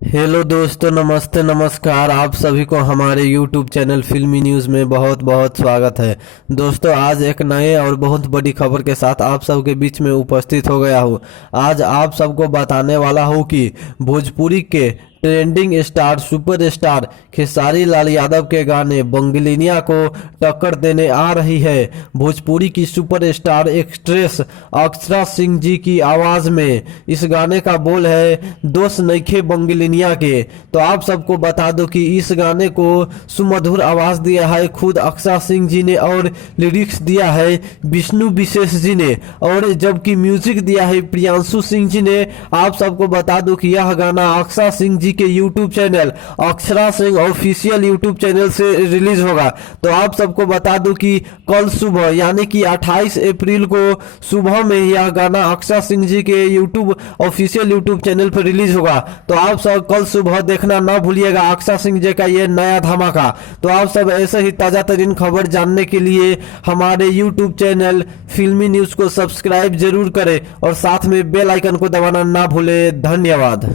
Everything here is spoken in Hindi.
हेलो दोस्तों, नमस्ते नमस्कार। आप सभी को हमारे YouTube चैनल फिल्मी न्यूज़ में बहुत बहुत स्वागत है। दोस्तों, आज एक नए और बहुत बड़ी खबर के साथ आप सबके बीच में उपस्थित हो गया हूँ। आज आप सबको बताने वाला हूँ कि भोजपुरी के trending star superstar Khesari Lal Yadav के गाने बंगलिनिया को टक्कर देने आ रही है। भोजपुरी की सुपरस्टार एक्ट्रेस अक्षरा सिंह जी की आवाज़ में इस गाने का बोल है, दोस्त नइखे बंगलिनिया के। तो आप सबको बता दो कि इस गाने को सुमधुर आवाज़ दिया है खुद अक्षरा सिंह जी ने और लिरिक्स दिया है विष्णु विशेष जी ने, और जबकि म्यूजिक दिया है प्रियांशु सिंह जी ने। आप सबको बता दो कि यह गाना अक्षरा सिंह जी के YouTube channel Akshara Singh official YouTube channel से रिलीज होगा। तो आप सबको बता दूं कि कल सुबह यानी कि 28 अप्रैल को सुबह में यह गाना अक्षरा सिंह जी के यूट्यूब ऑफिशियल यूट्यूब चैनल पर रिलीज होगा। तो आप सब कल सुबह देखना ना भूलिएगा अक्षरा सिंह जी का ये नया धमाका। तो आप सब ऐसे ही ताजा तरीन खबर जानने के लिए हमारे यूट्यूब चैनल फिल्मी न्यूज को सब्सक्राइब जरूर करें और साथ में बेल आइकन को दबाना ना भूले। धन्यवाद।